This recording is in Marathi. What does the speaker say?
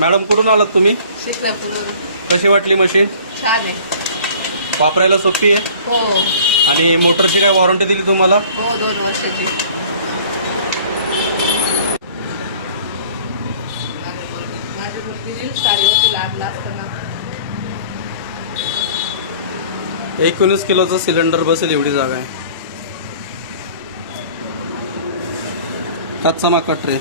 मॅडम कुठून आलात तुम्ही? शिक्रापूरवरून. कशी वाटली मशीन? छान आहे. वापरायला सोपी आहे? हो आणि मोटरची काय वॉरंटी दिली तुम्हाला? हो 2 वर्षाची. माझी मुलगी साडी होती लहान असताना. 19 किलोचा सिलेंडर बसेल एवढी जागा आहे. कच्चा माका ट्रे.